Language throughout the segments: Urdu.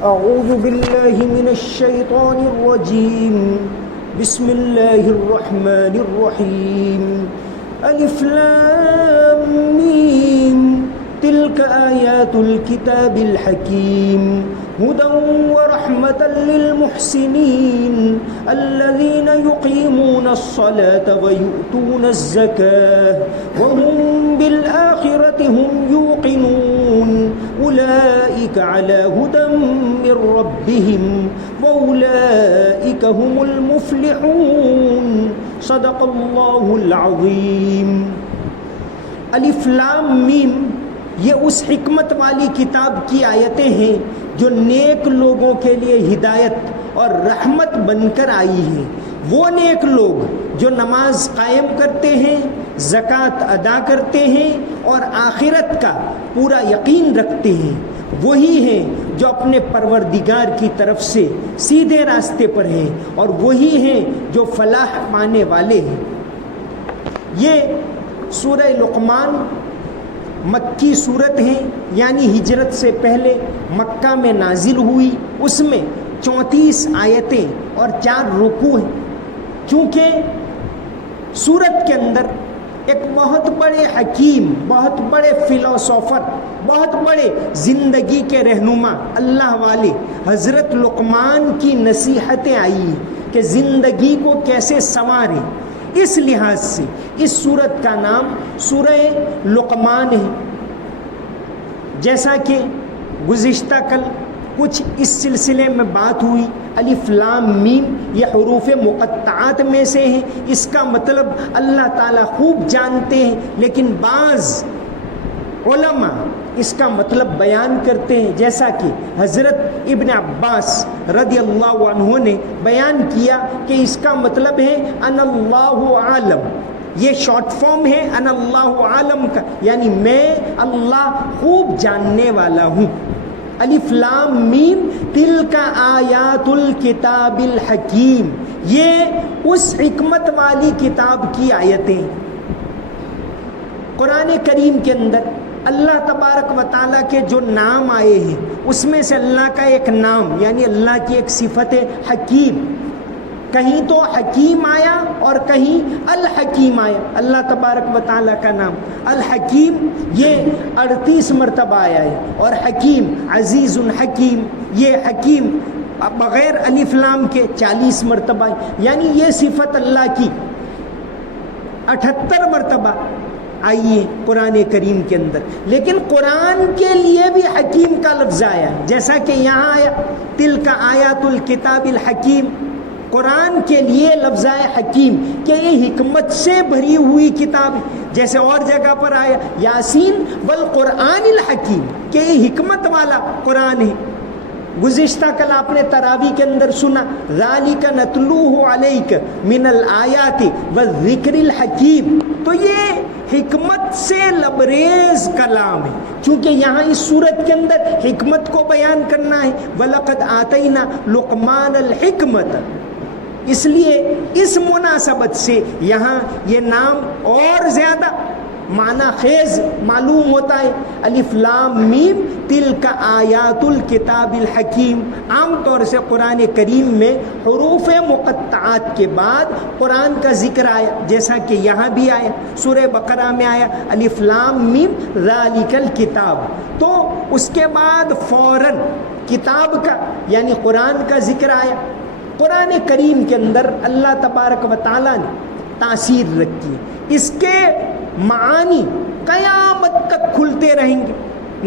أعوذ بالله من الشيطان الرجيم بسم الله الرحمن الرحيم ألف لام ميم تلك آيات الكتاب الحكيم هدى ورحمة للمحسنين الذين يقيمون الصلاة ويؤتون الزكاة وهم بالآخرة هم يوقنون أولئك على هدى من ربهم وأولئك هم المفلحون صدق الله العظيم. الف لام میم یہ اس حکمت والی کتاب کی آیتیں ہیں جو نیک لوگوں کے لیے ہدایت اور رحمت بن کر آئی ہیں. وہ نیک لوگ جو نماز قائم کرتے ہیں، زکوٰۃ ادا کرتے ہیں اور آخرت کا پورا یقین رکھتے ہیں، وہی ہیں جو اپنے پروردگار کی طرف سے سیدھے راستے پر ہیں اور وہی ہیں جو فلاح پانے والے ہیں. یہ سورہ لقمان مکی صورت ہے، یعنی ہجرت سے پہلے مکہ میں نازل ہوئی. اس میں 34 آیتیں اور 4 رکوع ہیں. چونکہ صورت کے اندر ایک بہت بڑے حکیم، بہت بڑے فلاسفر، بہت بڑے زندگی کے رہنما اللہ والے حضرت لقمان کی نصیحتیں آئی ہیں کہ زندگی کو کیسے سنواریں. اس لحاظ سے اس سورت کا نام سورہ لقمان ہے. جیسا کہ گزشتہ کل کچھ اس سلسلے میں بات ہوئی، الف لام میم یہ حروف مقطعات میں سے ہیں. اس کا مطلب اللہ تعالیٰ خوب جانتے ہیں، لیکن بعض علماء اس کا مطلب بیان کرتے ہیں، جیسا کہ حضرت ابن عباس رضی اللہ عنہ نے بیان کیا کہ اس کا مطلب ہے ان اللہ عالم. یہ شارٹ فارم ہے ان اللہ عالم کا، یعنی میں اللہ خوب جاننے والا ہوں. الف لام میم تلک آیات الکتاب الحکیم، یہ اس حکمت والی کتاب کی آیتیں. قرآن کریم کے اندر اللہ تبارک و تعالیٰ کے جو نام آئے ہیں اس میں سے اللہ کا ایک نام یعنی اللہ کی ایک صفت ہے حکیم. کہیں تو حکیم آیا اور کہیں الحکیم آیا. اللہ تبارک و تعالیٰ کا نام الحکیم یہ 38 مرتبہ آیا ہے، اور حکیم عزیز الحکیم یہ حکیم بغیر الف لام کے 40 مرتبہ ہے. یعنی یہ صفت اللہ کی 78 مرتبہ آئی ہے قرآن کریم کے اندر. لیکن قرآن کے لیے بھی حکیم کا لفظ آیا، جیسا کہ یہاں آیا تلک آیات الکتاب الحکیم. قرآن کے لیے لفظ آیا حکیم کہ یہ حکمت سے بھری ہوئی کتاب ہے. جیسے اور جگہ پر آیا یاسین والقرآن الحکیم کہ یہ حکمت والا قرآن ہے. گزشتہ کل آپ نے تراویح کے اندر سنا ذالک نتلوہ علیک من الآیات والذکر الحکیم. تو یہ حکمت سے لبریز کلام ہے، چونکہ یہاں اس صورت کے اندر حکمت کو بیان کرنا ہے. وَلَقَدْ آتَيْنَا لُقْمَانَ الْحِكْمَةَ، اس لیے اس مناسبت سے یہاں یہ نام اور زیادہ معنی خیز معلوم ہوتا ہے. الف لام میم تلک آیات الکتاب الحکیم. عام طور سے قرآن کریم میں حروف مقطعات کے بعد قرآن کا ذکر آیا، جیسا کہ یہاں بھی آیا. سورہ بقرہ میں آیا الف لام میم ذالک الکتاب، تو اس کے بعد فوراً کتاب کا یعنی قرآن کا ذکر آیا. قرآن کریم کے اندر اللہ تبارک و تعالیٰ نے تاثیر رکھی، اس کے معانی قیامت تک کھلتے رہیں گے.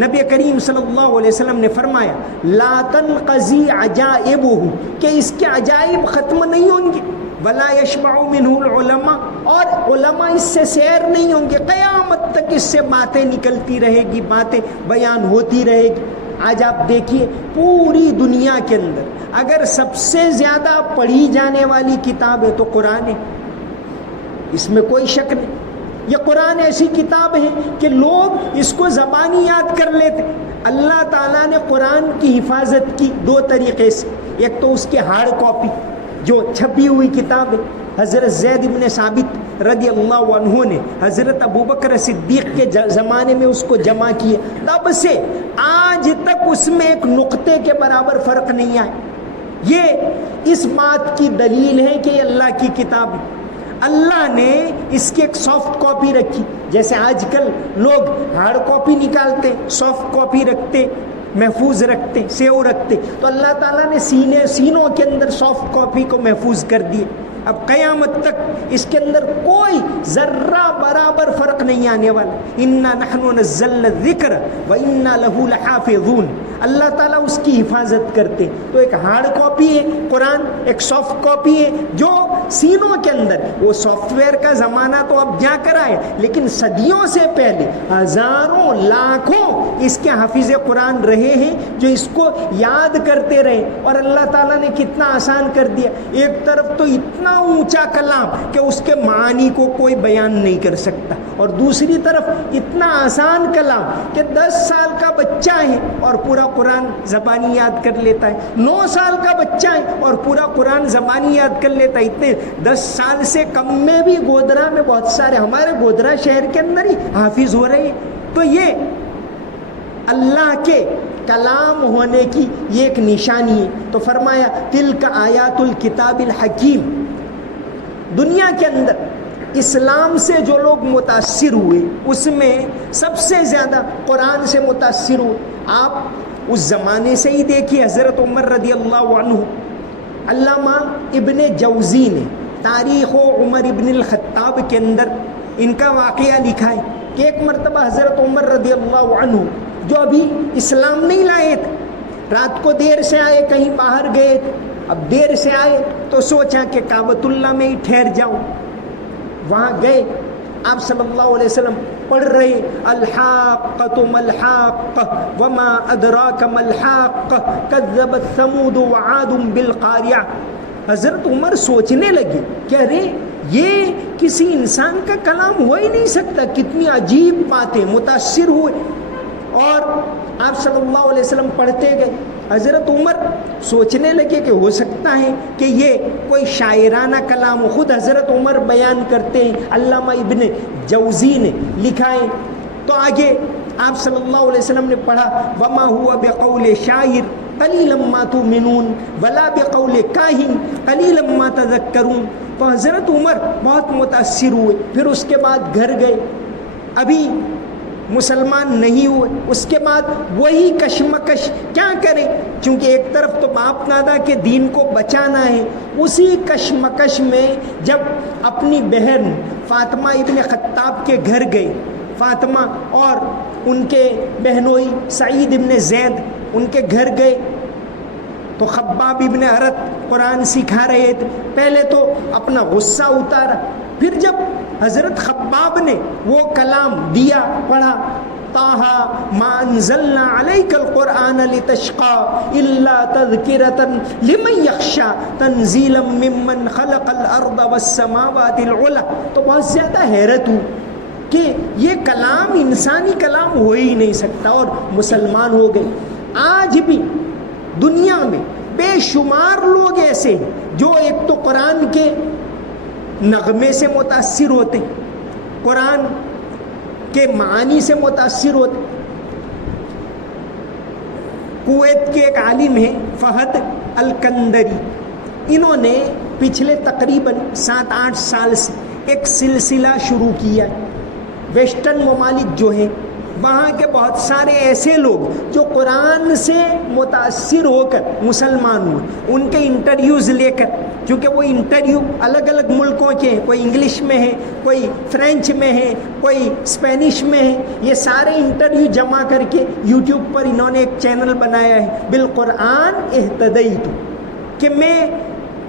نبی کریم صلی اللہ علیہ وسلم نے فرمایا لا تنقضی عجائبہ کہ اس کے عجائب ختم نہیں ہوں گے. ولا یشبع منہ العلماء اور علماء اس سے سیر نہیں ہوں گے. قیامت تک اس سے باتیں نکلتی رہے گی، باتیں بیان ہوتی رہے گی. آج آپ دیکھیے پوری دنیا کے اندر اگر سب سے زیادہ پڑھی جانے والی کتاب ہے تو قرآن ہے، اس میں کوئی شک نہیں. یہ قرآن ایسی کتاب ہے کہ لوگ اس کو زبانی یاد کر لیتے. اللہ تعالیٰ نے قرآن کی حفاظت کی 2 طریقے سے. ایک تو اس کے ہارڈ کاپی جو چھپی ہوئی کتاب ہے، حضرت زید بن ثابت رضی اللہ عنہ نے حضرت ابوبکر صدیق کے زمانے میں اس کو جمع کیے، تب سے آج تک اس میں ایک نقطے کے برابر فرق نہیں آئے۔ یہ اس بات کی دلیل ہے کہ یہ اللہ کی کتاب ہے۔ اللہ نے اس کی ایک سافٹ کاپی رکھی، جیسے آج کل لوگ ہارڈ کاپی نکالتے، سافٹ کاپی رکھتے، محفوظ رکھتے، سیو رکھتے، تو اللہ تعالیٰ نے سینوں کے اندر سافٹ کاپی کو محفوظ کر دیے۔ اب قیامت تک اس کے اندر کوئی ذرہ برابر فرق نہیں آنے والا۔ انا نحن نزلنا الذکر وانا له لحافظون، اللہ تعالیٰ اس کی حفاظت کرتے۔ تو ایک ہارڈ کاپی ہے قرآن، ایک سافٹ کاپی ہے جو سینوں کے اندر، وہ سافٹ ویئر کا زمانہ تو اب جا کر آئے، لیکن صدیوں سے پہلے ہزاروں لاکھوں اس کے حافظ قرآن رہے ہیں جو اس کو یاد کرتے رہے، اور اللہ تعالیٰ نے کتنا آسان کر دیا۔ ایک طرف تو اتنا اونچا کلام کہ اس کے معانی کو کوئی بیان نہیں کر سکتا، اور دوسری طرف اتنا آسان کلام کہ 10 سال کا بچہ ہے اور پورا قرآن زبانی یاد کر لیتا ہے، 9 سال کا بچہ ہے اور پورا قرآن زبانی یاد کر لیتا ہے۔ اتنے 10 سال سے کم میں بھی گودرا میں بہت سارے، ہمارے گودرا شہر کے اندر ہی حافظ ہو رہے ہیں۔ تو یہ اللہ کے کلام ہونے کی یہ ایک نشانی ہے۔ تو فرمایا تلک آیات الکتاب الحکیم۔ دنیا کے اندر اسلام سے جو لوگ متاثر ہوئے اس میں سب سے زیادہ قرآن سے متاثر ہوئے۔ آپ اس زمانے سے ہی دیکھیے، حضرت عمر رضی اللہ عنہ، علامہ ابن جوزی نے تاریخ و عمر ابن الخطاب کے اندر ان کا واقعہ لکھا ہے کہ ایک مرتبہ حضرت عمر رضی اللہ عنہ جو ابھی اسلام نہیں لائے تھے، رات کو دیر سے آئے، کہیں باہر گئے تھے، اب دیر سے آئے تو سوچا کہ کعبۃ اللہ میں ہی ٹھہر جاؤں۔ وہاں گئے، آپ صلی اللہ علیہ وسلم پڑھ رہے الحاقۃ ما الحاقۃ وما ادراک ما الحاقۃ کذبت ثمود وعاد بالقاریہ۔ حضرت عمر سوچنے لگے کہ ارے یہ کسی انسان کا کلام ہو ہی نہیں سکتا، کتنی عجیب باتیں، متاثر ہوئے، اور آپ صلی اللہ علیہ وسلم پڑھتے گئے۔ حضرت عمر سوچنے لگے کہ ہو سکتا ہے کہ یہ کوئی شاعرانہ کلام ہو۔ خود حضرت عمر بیان کرتے ہیں، علامہ ابن جوزی نے لکھا ہے۔ تو آگے آپ صلی اللہ علیہ وسلم نے پڑھا وما ہوا بقول شاعر قلیلا ما تؤمنون ولا بقول کاہن قلیلا ما تذکرون۔ تو حضرت عمر بہت متاثر ہوئے، پھر اس کے بعد گھر گئے، ابھی مسلمان نہیں ہوئے، اس کے بعد وہی کشمکش، کیا کریں، چونکہ ایک طرف تو باپ دادا کے دین کو بچانا ہے، اسی کشمکش میں جب اپنی بہن فاطمہ ابن خطاب کے گھر گئے، فاطمہ اور ان کے بہنوئی سعید ابن زید ان کے گھر گئے، تو خباب ابن ارت قرآن سکھا رہے تھے، پہلے تو اپنا غصہ اتارا، پھر جب حضرت خباب نے وہ کلام دیا، پڑھا طٰہٰ ما انزلنا علیک القرآن لتشقى الا تذکرۃ لمن یخشی تنزیلا ممن خلق الارض والسماوات العلی۔ تو بہت زیادہ حیرت ہوں کہ یہ کلام انسانی کلام ہو ہی نہیں سکتا، اور مسلمان ہو گئے۔ آج بھی دنیا میں بے شمار لوگ ایسے ہیں جو ایک تو قرآن کے نغمے سے متاثر ہوتے، قرآن کے معانی سے متاثر ہوتے۔ کویت کے ایک عالم ہیں فہد الکندری، انہوں نے پچھلے تقریباً 7-8 سال سے ایک سلسلہ شروع کیا۔ ویسٹرن ممالک جو ہیں وہاں کے بہت سارے ایسے لوگ جو قرآن سے متاثر ہو کر مسلمان ہوئے، ان کے انٹرویوز لے کر، کیونکہ وہ انٹرویو الگ الگ ملکوں کے ہیں، کوئی انگلش میں ہے، کوئی فرینچ میں ہے، کوئی اسپینش میں ہے، یہ سارے انٹرویو جمع کر کے یوٹیوب پر انہوں نے ایک چینل بنایا ہے بالقرآن اہتدیت، کہ میں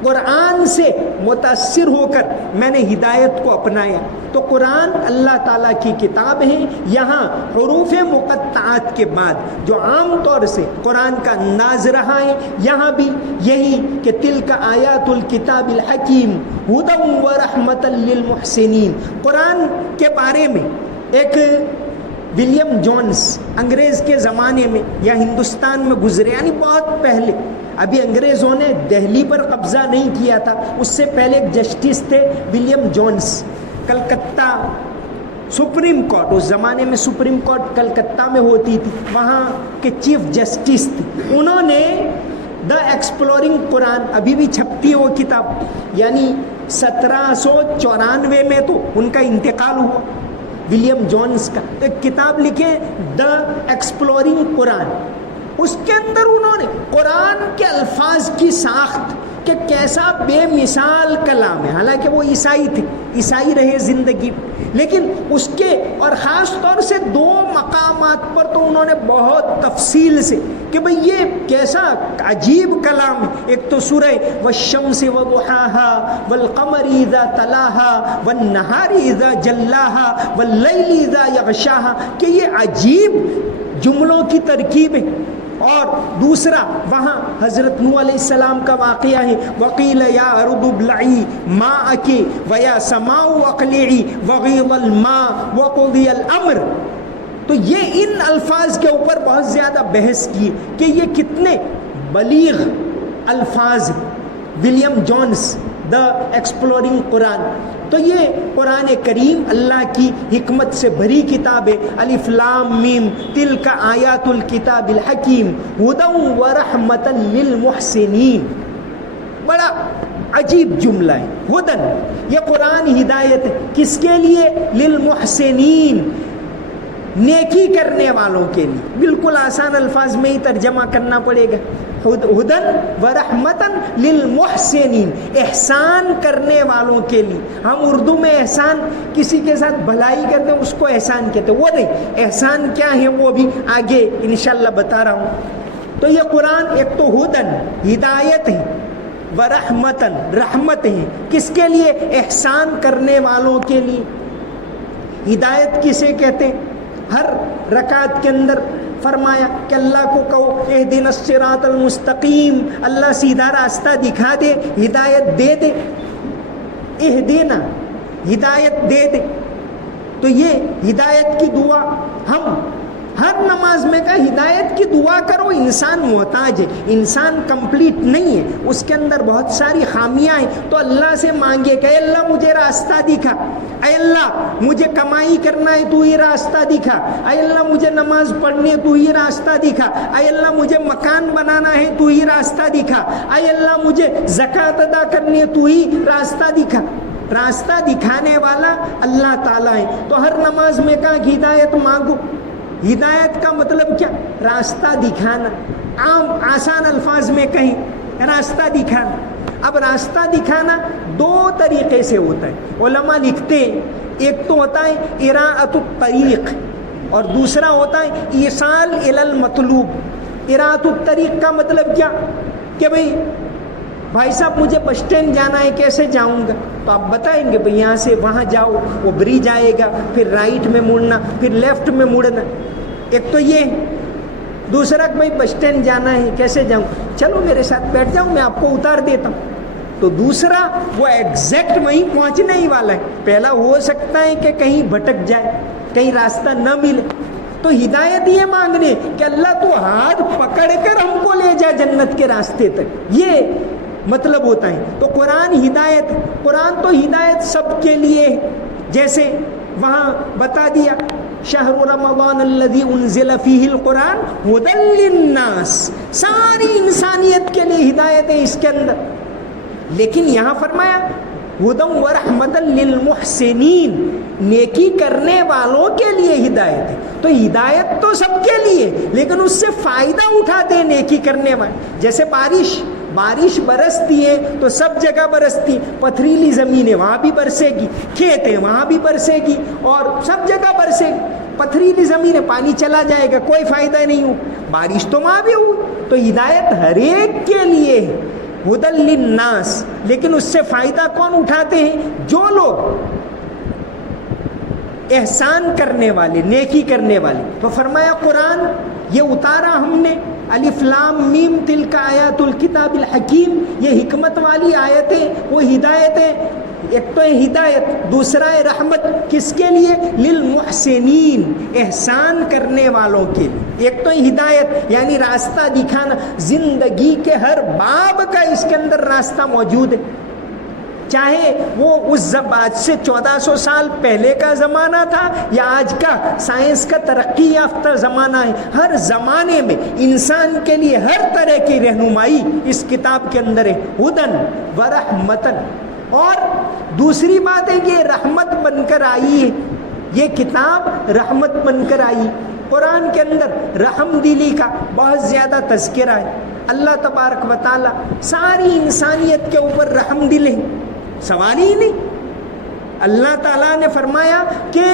قرآن سے متاثر ہو کر میں نے ہدایت کو اپنایا۔ تو قرآن اللہ تعالیٰ کی کتاب ہے، یہاں حروف مقطعات کے بعد جو عام طور سے قرآن کا انداز رہا ہے، یہاں بھی یہی کہ تلک آیات الکتاب الحکیم ہدی ورحمۃ للمحسنین۔ قرآن کے بارے میں ایک ولیم جونس انگریز کے زمانے میں یا ہندوستان میں گزرے، یعنی بہت پہلے، ابھی انگریزوں نے دہلی پر قبضہ نہیں کیا تھا، اس سے پہلے ایک جسٹس تھے William Jones, Calcutta supreme court, اس زمانے میں سپریم کورٹ کلکتہ میں ہوتی تھی، وہاں کے چیف جسٹس تھے، انہوں نے دا ایکسپلورنگ قرآن، ابھی بھی چھپتی ہے وہ کتاب، یعنی 1794 میں تو ان کا انتقال ہوا، ولیم جونز کا، ایک کتاب لکھے دا ایکسپلورنگ قرآن، اس کے اندر انہوں نے قرآن کے الفاظ کی ساخت کہ کیسا بے مثال کلام ہے، حالانکہ وہ عیسائی تھے، عیسائی رہے زندگی، لیکن اس کے اور خاص طور سے 2 مقامات پر تو انہوں نے بہت تفصیل سے کہ بھئی یہ کیسا عجیب کلام ہے. ایک تو سورہ والشمس وضحاها والقمر اذا تلاها والنہار اذا جلاها واللیل اذا یغشاها کہ یہ عجیب جملوں کی ترکیب ہے. اور دوسرا وہاں حضرت نوح علیہ السلام کا واقعہ ہے وقیل یا ارض ابلعی ماءک ویا سماء اقلعی وغیض الماء وقضی الامر. تو یہ ان الفاظ کے اوپر بہت زیادہ بحث کی کہ یہ کتنے بلیغ الفاظ. ولیم جونز دا ایکسپلورنگ قرآن. تو یہ قرآن کریم اللہ کی حکمت سے بھری کتاب ہے. الف لام میم تلک آیات الکتاب الحکیم ہدی ورحمۃ للمحسنین. بڑا عجیب جملہ ہے ہدن. یہ قرآن ہدایت ہے کس کے لیے؟ للمحسنین، نیکی کرنے والوں کے لیے. بالکل آسان الفاظ میں ہی ترجمہ کرنا پڑے گا. ہدن ورحمتن للمحسنین، احسان کرنے والوں کے لیے. ہم اردو میں احسان کسی کے ساتھ بھلائی کرتے ہیں اس کو احسان کہتے ہیں، وہ نہیں. احسان کیا ہے وہ بھی آگے انشاءاللہ بتا رہا ہوں. تو یہ قرآن ایک تو ہدن ہدایت ہے، ورحمتن رحمت ہے. کس کے لیے؟ احسان کرنے والوں کے لیے. ہدایت کسے کہتے ہیں؟ ہر رکعت کے اندر فرمایا کہ اللہ کو کہو اہدنا الصراط المستقیم، اللہ سیدھا راستہ دکھا دے، ہدایت دے دے. اہدنا ہدایت دے دے. تو یہ ہدایت کی دعا ہم ہر نماز میں کہا ہدایت کی دعا کرو. انسان محتاج ہے، انسان کمپلیٹ نہیں ہے، اس کے اندر بہت ساری خامیاں ہیں. تو اللہ سے مانگے کہ اے اللہ مجھے راستہ دکھا، اے اللہ مجھے کمائی کرنا ہے تو ہی راستہ دکھا، اے اللہ مجھے نماز پڑھنی ہے تو ہی راستہ دکھا، اے اللہ مجھے مکان بنانا ہے تو ہی راستہ دکھا، اے اللہ مجھے زکوٰۃ ادا کرنی ہے تو ہی راستہ دکھا. راستہ دکھانے والا اللہ تعالیٰ ہے. تو ہر نماز میں کہا کہ ہدایت مانگو. ہدایت کا مطلب کیا؟ راستہ دکھانا. عام آسان الفاظ میں کہیں راستہ دکھانا. اب راستہ دکھانا 2 طریقے سے ہوتا ہے. علماء لکھتے ہیں ایک تو ہوتا ہے اراءۃ الطریق اور دوسرا ہوتا ہے ایصال الی المطلوب. اراءۃ الطریق کا مطلب کیا کہ بھائی صاحب مجھے بس اسٹینڈ جانا ہے، کیسے جاؤں گا؟ تو آپ بتائیں گے بھئی یہاں سے وہاں جاؤ، وہ برج آئے گا، پھر رائٹ میں مڑنا، پھر لیفٹ میں مڑنا. ایک تو یہ. دوسرا کہ بھئی بس اسٹینڈ جانا ہے، کیسے جاؤں؟ چلو میرے ساتھ بیٹھ جاؤ، میں آپ کو اتار دیتا ہوں. تو دوسرا وہ ایگزیکٹ وہیں پہنچنے ہی والا ہے. پہلا ہو سکتا ہے کہ کہیں بھٹک جائے، کہیں راستہ نہ ملے. تو ہدایت یہ مانگنے کہ اللہ تو ہاتھ پکڑ کر ہم کو لے جا جنت کے راستے تک، یہ مطلب ہوتا ہے. تو قرآن ہدایت، قرآن تو ہدایت سب کے لیے. جیسے وہاں بتا دیا شہر رمضان الذی انزل فیہ القرآن ھدی للناس، ساری انسانیت کے لیے ہدایت ہے اس کے اندر. لیکن یہاں فرمایا ھدی ورحمۃ للمحسنین، نیکی کرنے والوں کے لیے ہدایت ہے. تو ہدایت تو سب کے لیے، لیکن اس سے فائدہ اٹھاتے ہیں نیکی کرنے والے. جیسے بارش برستی ہے تو سب جگہ برستی، پتھریلی زمین ہے وہاں بھی برسے گی، کھیت ہے وہاں بھی برسے گی، اور سب جگہ برسے گی. پتھریلی زمین ہے پانی چلا جائے گا کوئی فائدہ نہیں ہو. بارش تو وہاں بھی ہوئی. تو ہدایت ہر ایک کے لیے ہے، ھدی للناس. لیکن اس سے فائدہ کون اٹھاتے ہیں؟ جو لوگ احسان کرنے والے، نیکی کرنے والے. تو فرمایا قرآن یہ اتارا ہم نے، الف لام میم تلک آیات الکتاب الحکیم، یہ حکمت والی آیتیں، وہ ہدایت ہے. ایک تو ہدایت، دوسرا ہے رحمت. کس کے لیے؟ للمحسنین، احسان کرنے والوں کے لیے. ایک تو ہدایت یعنی راستہ دکھانا، زندگی کے ہر باب کا اس کے اندر راستہ موجود ہے. چاہے وہ اس آج سے 1400 سال پہلے کا زمانہ تھا یا آج کا سائنس کا ترقی یافتہ زمانہ ہے، ہر زمانے میں انسان کے لیے ہر طرح کی رہنمائی اس کتاب کے اندر ہے، ہدن و رحمتن۔ اور دوسری بات ہے کہ رحمت بن کر آئی ہے، یہ کتاب رحمت بن کر آئی۔ قرآن کے اندر رحم دلی کا بہت زیادہ تذکرہ ہے۔ اللہ تبارک و تعالی ساری انسانیت کے اوپر رحم دل ہے، سوال ہی نہیں۔ اللہ تعالیٰ نے فرمایا کہ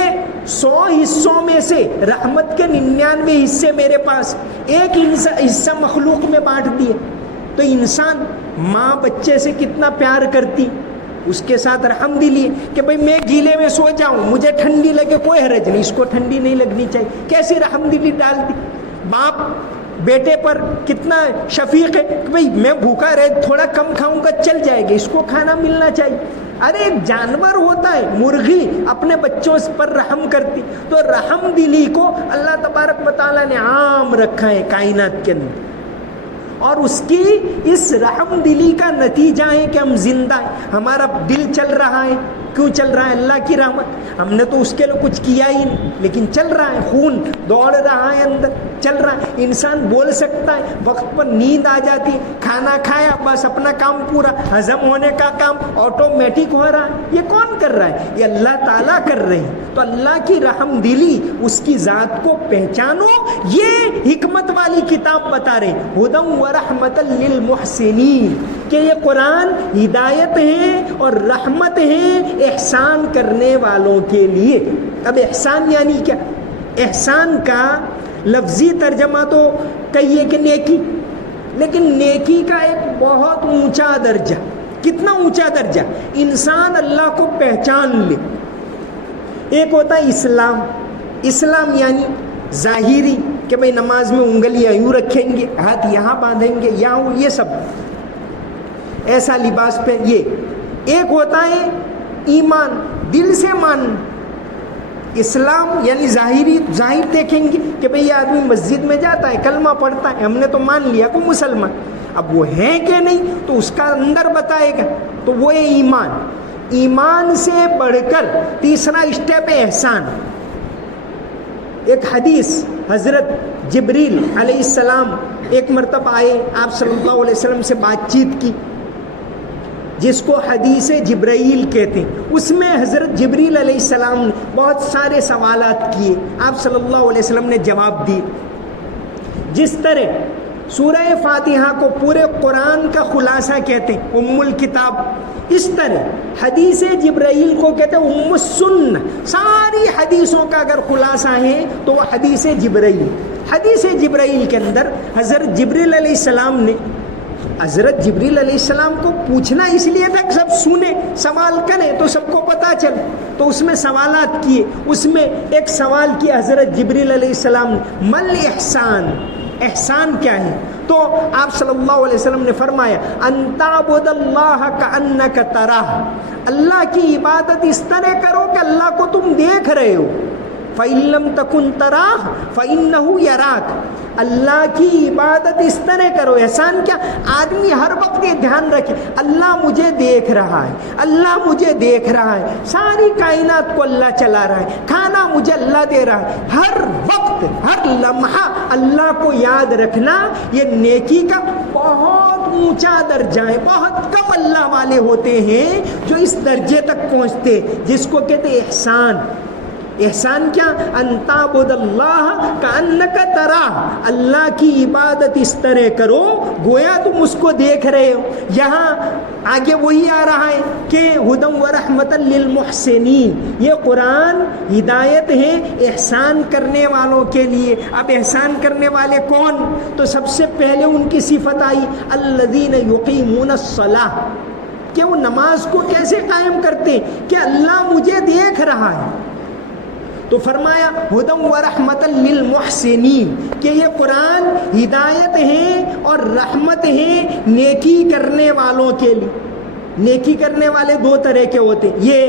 100 حصوں میں سے رحمت کے 99 حصے میرے پاس، ایک حصہ مخلوق میں بانٹ دیے۔ تو انسان ماں بچے سے کتنا پیار کرتی، اس کے ساتھ رحم دلی کہ بھئی میں گیلے میں سو جاؤں، مجھے ٹھنڈی لگے کوئی حرج نہیں، اس کو ٹھنڈی نہیں لگنی چاہیے، کیسی رحم دلی ڈالتی۔ باپ بیٹے پر کتنا شفیق ہے کہ بھئی میں بھوکا رہے تھوڑا کم کھاؤں گا چل جائے گا، اس کو کھانا ملنا چاہیے۔ ارے ایک جانور ہوتا ہے مرغی اپنے بچوں پر رحم کرتی، تو رحم دلی کو اللہ تبارک و تعالیٰ نے عام رکھا ہے کائنات کے اندر، اور اس کی اس رحم دلی کا نتیجہ ہے کہ ہم زندہ ہیں، ہمارا دل چل رہا ہے۔ کیوں چل رہا ہے؟ اللہ کی رحمت، ہم نے تو اس کے لیے کچھ کیا ہی نہیں، لیکن چل رہا ہے، خون دوڑ رہا ہے اندر، چل رہا ہے۔ انسان بول سکتا ہے، وقت پر نیند آ جاتی ہے، کھانا کھایا بس اپنا کام پورا، ہضم ہونے کا کام آٹومیٹک ہو رہا ہے۔ یہ کون کر رہا ہے؟ یہ اللہ تعالیٰ کر رہے ہیں۔ تو اللہ کی رحم دلی، اس کی ذات کو پہچانو، یہ حکمت والی کتاب بتا رہے ہیں، ہدی و رحمت للمحسنین، کہ یہ قرآن ہدایت ہے اور رحمت ہے احسان کرنے والوں کے لیے۔ اب احسان یعنی کیا؟ احسان کا لفظی ترجمہ تو کہیے کہ نیکی، لیکن نیکی کا ایک بہت اونچا درجہ، کتنا اونچا درجہ، انسان اللہ کو پہچان لے۔ ایک ہوتا ہے اسلام، اسلام یعنی ظاہری کہ بھئی نماز میں انگلیاں یوں رکھیں گے، ہاتھ یہاں باندھیں گے، یہاں، یہ سب ایسا لباس پہ، یہ ایک ہوتا ہے ایمان، دل سے ماننا۔ اسلام یعنی ظاہر دیکھیں گے کہ بھئی یہ آدمی مسجد میں جاتا ہے، کلمہ پڑھتا ہے، ہم نے تو مان لیا کو مسلمان، اب وہ ہے کہ نہیں تو اس کا اندر بتائے گا، تو وہ ہے ایمان۔ ایمان سے بڑھ کر تیسرا اسٹیپ ہے احسان۔ ایک حدیث، حضرت جبریل علیہ السلام ایک مرتبہ آئے، آپ صلی اللہ علیہ وسلم سے بات چیت کی، جس کو حدیث جبرائیل کہتے ہیں۔ اس میں حضرت جبریل علیہ السلام نے بہت سارے سوالات کیے، آپ صلی اللہ علیہ وسلم نے جواب دیے۔ جس طرح سورہ فاتحہ کو پورے قرآن کا خلاصہ کہتے ہیں، ام الکتاب، اس طرح حدیث جبرائیل کو کہتے ہیں ام السنہ۔ ساری حدیثوں کا اگر خلاصہ ہے تو وہ حدیث جبرائیل۔ حدیث جبرائیل کے اندر حضرت جبریل علیہ السلام نے، حضرت جبریل علیہ السلام کو پوچھنا اس لیے تھا کہ سب سنیں، سوال کریں تو سب کو پتہ چلے، تو اس میں سوالات کیے۔ اس میں ایک سوال کیا حضرت جبریل علیہ السلام نے، مل احسان، احسان کیا ہے؟ تو آپ صلی اللہ علیہ وسلم نے فرمایا، ان تعبد اللہ کأنک تراہ، اللہ کی عبادت اس طرح کرو کہ اللہ کو تم دیکھ رہے ہو، فإن لم تکن تراہ فإنہ یراک، اللہ کی عبادت اس طرح کرو۔ احسان کیا؟ آدمی ہر وقت یہ دھیان رکھے، اللہ مجھے دیکھ رہا ہے، اللہ مجھے دیکھ رہا ہے، ساری کائنات کو اللہ چلا رہا ہے، کھانا مجھے اللہ دے رہا ہے، ہر وقت ہر لمحہ اللہ کو یاد رکھنا، یہ نیکی کا بہت اونچا درجہ ہے۔ بہت کم اللہ والے ہوتے ہیں جو اس درجے تک پہنچتے، جس کو کہتے ہیں احسان۔ احسان کیا؟ ان تعبد اللہ کأنک تراہ، اللہ کی عبادت اس طرح کرو گویا تم اس کو دیکھ رہے ہو۔ یہاں آگے وہی آ رہا ہے کہ ہدی و رحمت للمحسنین، یہ قرآن ہدایت ہے احسان کرنے والوں کے لیے۔ اب احسان کرنے والے کون؟ تو سب سے پہلے ان کی صفت آئی الذین یقیمون الصلاۃ، کہ وہ نماز کو کیسے قائم کرتے کہ اللہ مجھے دیکھ رہا ہے۔ تو فرمایا ہدی و رحمت للمحسنین، کہ یہ قرآن ہدایت ہے اور رحمت ہے نیکی کرنے والوں کے لیے۔ نیکی کرنے والے دو طرح کے ہوتے ہیں، یہ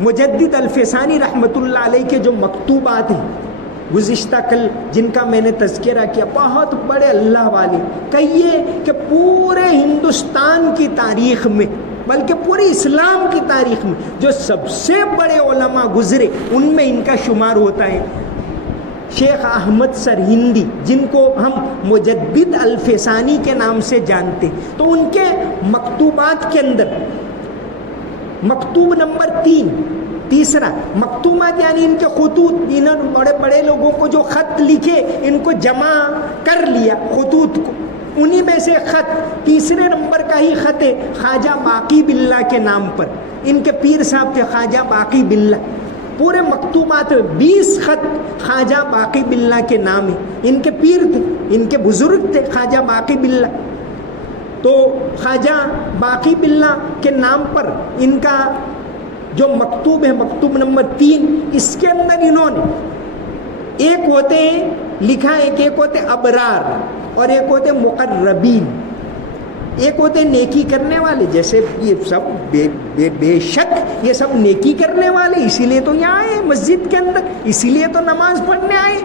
مجدد الفسانی رحمت اللہ علیہ کے جو مکتوبات ہیں، گزشتہ کل جن کا میں نے تذکرہ کیا، بہت بڑے اللہ والے، کہیے کہ پورے ہندوستان کی تاریخ میں بلکہ پوری اسلام کی تاریخ میں جو سب سے بڑے علماء گزرے ان میں ان کا شمار ہوتا ہے شیخ احمد سرہندی، جن کو ہم مجدد الفسانی کے نام سے جانتے ہیں۔ تو ان کے مکتوبات کے اندر مکتوب نمبر 3 مکتوبات یعنی ان کے خطوط، انہوں نے بڑے بڑے لوگوں کو جو خط لکھے ان کو جمع کر لیا خطوط کو، انہی میں سے خط 3 نمبر کا ہی خط ہے خواجہ باقی باللہ کے نام پر، ان کے پیر صاحب تھے خواجہ باقی باللہ۔ پورے مکتوبات 20 خط خواجہ باقی باللہ کے نام ہیں، ان کے پیر تھے، ان کے بزرگ تھے خواجہ باقی باللہ۔ تو خواجہ باقی باللہ کے نام پر ان کا جو مکتوب ہے مکتوب نمبر 3، اس کے اندر انہوں نے ایک ہوتے ہیں لکھا ہے کہ ایک ہوتے ابرار اور ایک ہوتے مقربین، ایک ہوتے نیکی کرنے والے، جیسے یہ سب بے شک یہ سب نیکی کرنے والے، اسی لیے تو یہاں آئے مسجد کے اندر، اسی لیے تو نماز پڑھنے آئے۔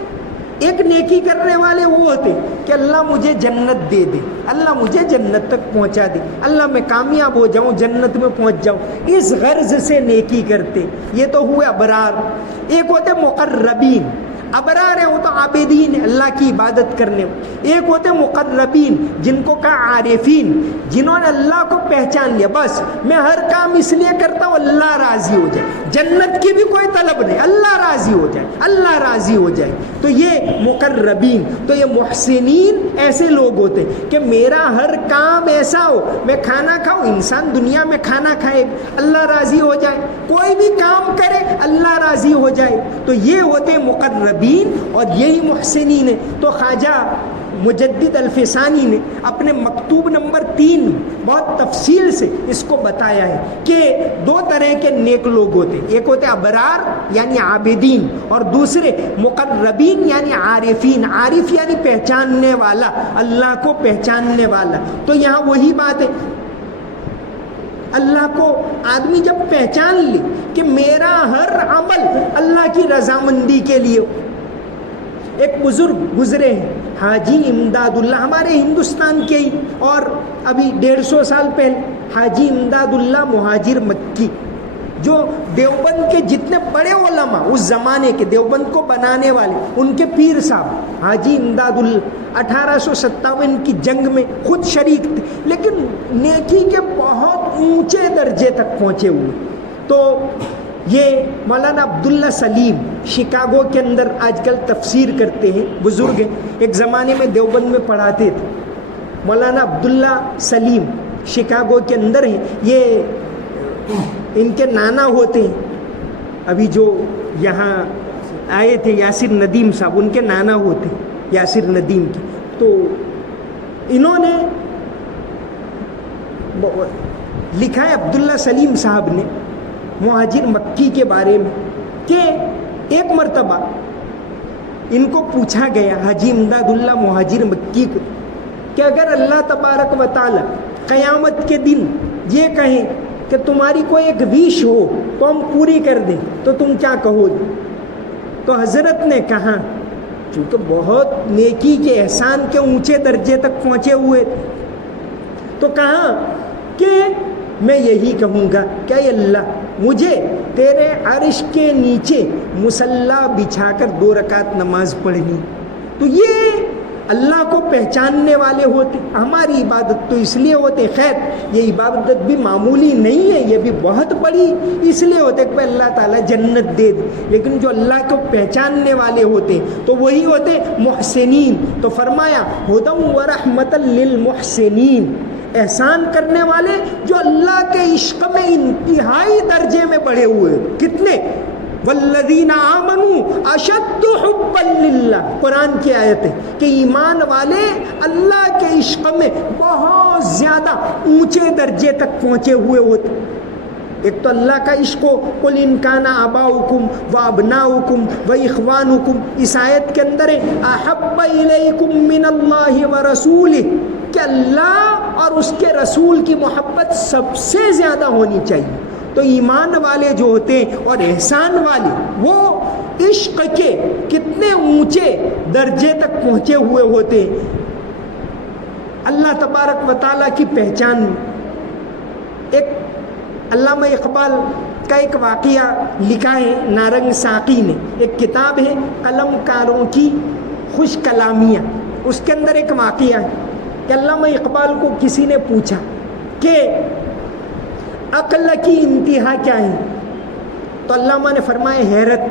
ایک نیکی کرنے والے وہ ہوتے کہ اللہ مجھے جنت دے دے، اللہ مجھے جنت تک پہنچا دے، اللہ میں کامیاب ہو جاؤں، جنت میں پہنچ جاؤں، اس غرض سے نیکی کرتے، یہ تو ہوئے ابرار۔ ایک ہوتے مقربین، ابرار ہیں وہ تو عابدین ہیں، اللہ کی عبادت کرنے۔ ایک ہوتے مقربین جن کو کہا عارفین، جنہوں نے اللہ کو پہچان لیا، بس میں ہر کام اس لیے کرتا ہوں اللہ راضی ہو جائے، جنت کی بھی کوئی طلب نہیں، اللہ راضی ہو جائے، اللہ راضی ہو جائے، تو یہ مقربین۔ تو یہ محسنین ایسے لوگ ہوتے کہ میرا ہر کام ایسا ہو، میں کھانا کھاؤں، انسان دنیا میں کھانا کھائے اللہ راضی ہو جائے، کوئی بھی کام کرے اللہ راضی ہو جائے، تو یہ ہوتے مقربین اور یہی محسنین ہیں۔ تو خواجہ مجدد الفسانی نے اپنے مکتوب نمبر 3 بہت تفصیل سے اس کو بتایا ہے کہ 2 طرح کے نیک لوگ ہوتے، ایک ہوتے ابرار یعنی عابدین اور دوسرے مقربین یعنی عارفین۔ عارف یعنی پہچاننے والا، اللہ کو پہچاننے والا۔ تو یہاں وہی بات ہے، اللہ کو آدمی جب پہچان لے کہ میرا ہر عمل اللہ کی رضامندی کے لیے۔ ایک بزرگ گزرے ہیں حاجی امداد اللہ، ہمارے ہندوستان کے ہی، اور ابھی 150 سال پہلے حاجی امداد اللہ مہاجر مکی، جو دیوبند کے جتنے بڑے علماء اس زمانے کے دیوبند کو بنانے والے، ان کے پیر صاحب حاجی امداد اللہ 1857 کی جنگ میں خود شریک تھے، لیکن نیکی کے بہت اونچے درجے تک پہنچے ہوئے۔ تو یہ مولانا عبداللہ سلیم شکاگو کے اندر آج کل تفسیر کرتے ہیں، بزرگ ہیں، ایک زمانے میں دیوبند میں پڑھاتے تھے۔ مولانا عبداللہ سلیم شکاگو کے اندر ہیں، یہ ان کے نانا ہوتے ہیں، ابھی جو یہاں آئے تھے یاسر ندیم صاحب، ان کے نانا ہوتے ہیں یاسر ندیم کے۔ تو انہوں نے لکھا ہے عبداللہ سلیم صاحب نے مہاجر مکی کے بارے میں کہ ایک مرتبہ ان کو پوچھا گیا حاجی امداد اللہ مہاجر مکی کو کہ اگر اللہ تبارک و تعالی قیامت کے دن یہ کہیں کہ تمہاری کوئی ایک ویش ہو تو ہم پوری کر دیں تو تم کیا کہو گے؟ تو حضرت نے کہا، چونکہ بہت نیکی کے احسان کے اونچے درجے تک پہنچے ہوئے، تو کہا کہ میں یہی کہوں گا کہ اے اللہ مجھے تیرے عرش کے نیچے مصلی بچھا کر 2 رکعت نماز پڑھنی۔ تو یہ اللہ کو پہچاننے والے ہوتے۔ ہماری عبادت تو اس لیے ہوتے، خیر یہ عبادت بھی معمولی نہیں ہے، یہ بھی بہت بڑی اس لیے ہوتے کہ اللہ تعالیٰ جنت دے دے، لیکن جو اللہ کو پہچاننے والے ہوتے تو وہی ہوتے محسنین۔ تو فرمایا ہدی ورحمۃ للمحسنین، احسان کرنے والے جو اللہ کے عشق میں انتہائی درجے میں بڑھے ہوئے۔ کتنے؟ والذین آمنوا اشد حبا للہ، قرآن کی آیت ہے کہ ایمان والے اللہ کے عشق میں بہت زیادہ اونچے درجے تک پہنچے ہوئے ہوتے۔ ایک تو اللہ کا عشق ہو، قل ان کان آباؤکم و ابناؤکم و اخوانکم، اس آیت کے اندر ہے احب الیکم من اللہ و رسولہ، کہ اللہ اور اس کے رسول کی محبت سب سے زیادہ ہونی چاہیے۔ تو ایمان والے جو ہوتے ہیں اور احسان والے وہ عشق کے کتنے اونچے درجے تک پہنچے ہوئے ہوتے ہیں. اللہ تبارک و تعالیٰ کی پہچان. ایک علامہ اقبال کا ایک واقعہ لکھا ہے نارنگ ساقی نے, ایک کتاب ہے قلم کاروں کی خوش کلامیاں, اس کے اندر ایک واقعہ ہے کہ علامہ اقبال کو کسی نے پوچھا کہ عقل کی انتہا کیا ہے, تو علامہ نے فرمایا حیرت.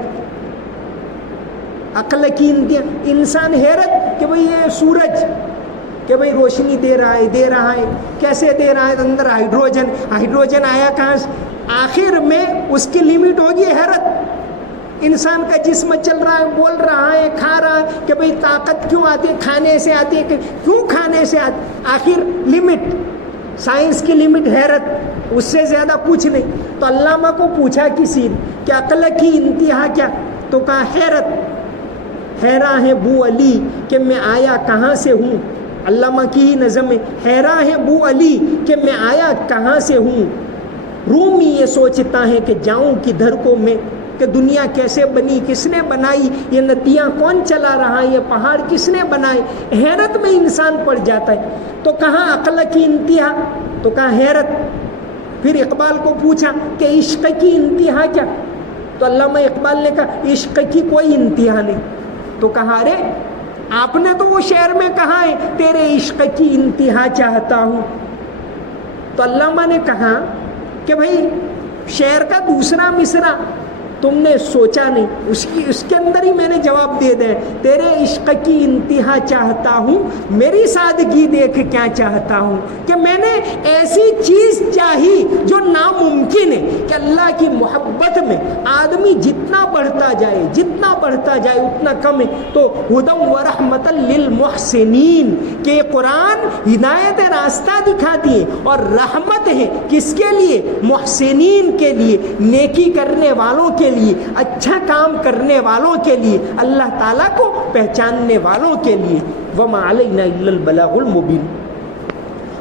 عقل کی انتہا, انسان حیرت کہ بھئی یہ سورج کہ بھئی روشنی دے رہا ہے, کیسے دے رہا ہے, اندر ہائیڈروجن آیا کہاں سے, آخر میں اس کی لمٹ ہوگی حیرت. انسان کا جسم چل رہا ہے, بول رہا ہے, کھا رہا ہے, کہ بھئی طاقت کیوں آتی ہے, کھانے سے آتی ہے, کیوں کھانے سے آتی, آخر لمٹ, سائنس کی لمٹ حیرت, اس سے زیادہ کچھ نہیں. تو علامہ کو پوچھا کسی نے کہ عقل کی انتہا کیا, تو کہا حیرت. حیران ہے بو علی کہ میں آیا کہاں سے ہوں. علامہ کی ہی نظم ہے, حیران ہے بو علی کہ میں آیا کہاں سے ہوں. رومی یہ سوچتا ہے کہ جاؤں کدھر کو میں, کہ دنیا کیسے بنی, کس نے بنائی, یہ ندیاں کون چلا رہا ہے, یہ پہاڑ کس نے بنائے. حیرت میں انسان پڑ جاتا ہے. تو کہاں عقل کی انتہا, تو کہاں حیرت. پھر اقبال کو پوچھا کہ عشق کی انتہا کیا, تو علامہ اقبال نے کہا عشق کی کوئی انتہا نہیں. تو کہا ارے آپ نے تو وہ شعر میں کہا ہے تیرے عشق کی انتہا چاہتا ہوں. تو علامہ نے کہا کہ بھائی شعر کا دوسرا مصرع تم نے سوچا نہیں, اس کے اندر ہی میں نے جواب دے دیا, تیرے عشق کی انتہا چاہتا ہوں, میری سادگی دیکھ کیا چاہتا ہوں, کہ میں نے ایسی چیز چاہی جو ناممکن ہے. کہ اللہ کی محبت میں آدمی جتنا بڑھتا جائے اتنا کم ہے. تو ہدی و رحمت للمحسنین, کہ قرآن ہدایت راستہ دکھاتی ہے اور رحمت ہے کس کے لیے, محسنین کے لیے, نیکی کرنے والوں کے لیے, اچھا کام کرنے والوں کے لیے, اللہ تعالیٰ کو پہچاننے والوں کے لیے. وما علینا الا البلاغ المبین.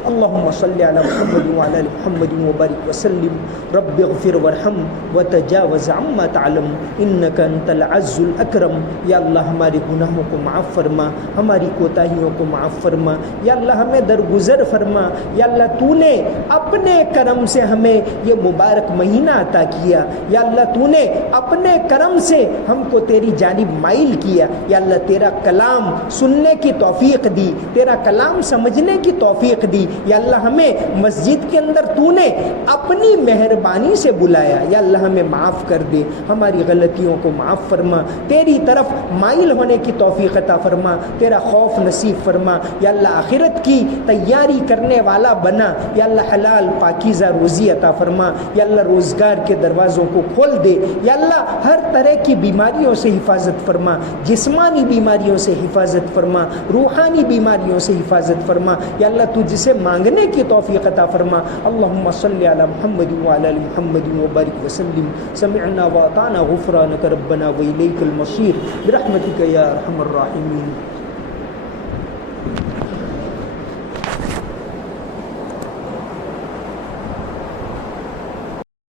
اللهم صل على محمد وعلى ال محمد وبارك وسلم. رب اغفر وارحم وتجاوز عما تعلم انك انت العز الاکرم. یا اللہ ہمارے گناہوں کو معاف فرما, ہماری کوتاہیوں کو معاف فرما. یا اللہ ہمیں درگزر فرما. یا اللہ تو نے اپنے کرم سے ہمیں یہ مبارک مہینہ عطا کیا. یا اللہ تو نے اپنے کرم سے ہم کو تیری جانب مائل کیا. یا اللہ تیرا کلام سننے کی توفیق دی, تیرا کلام سمجھنے کی توفیق دی. یا اللہ ہمیں مسجد کے اندر تو نے اپنی مہربانی سے بلایا. یا اللہ ہمیں معاف کر دے, ہماری غلطیوں کو معاف فرما, تیری طرف مائل ہونے کی توفیق عطا فرما, تیرا خوف نصیب فرما. یا اللہ آخرت کی تیاری کرنے والا بنا. یا اللہ حلال پاکیزہ روزی عطا فرما. یا اللہ روزگار کے دروازوں کو کھول دے. یا اللہ ہر طرح کی بیماریوں سے حفاظت فرما, جسمانی بیماریوں سے حفاظت فرما, روحانی بیماریوں سے حفاظت فرما. یا اللہ تو جسے مانگنے کی توفیق عطا فرما. اللهم صل على محمد وعلى ال محمد وبارك وسلم. سمعنا واطعنا غفرانك ربنا واليك المصير برحمتك يا ارحم الراحمين.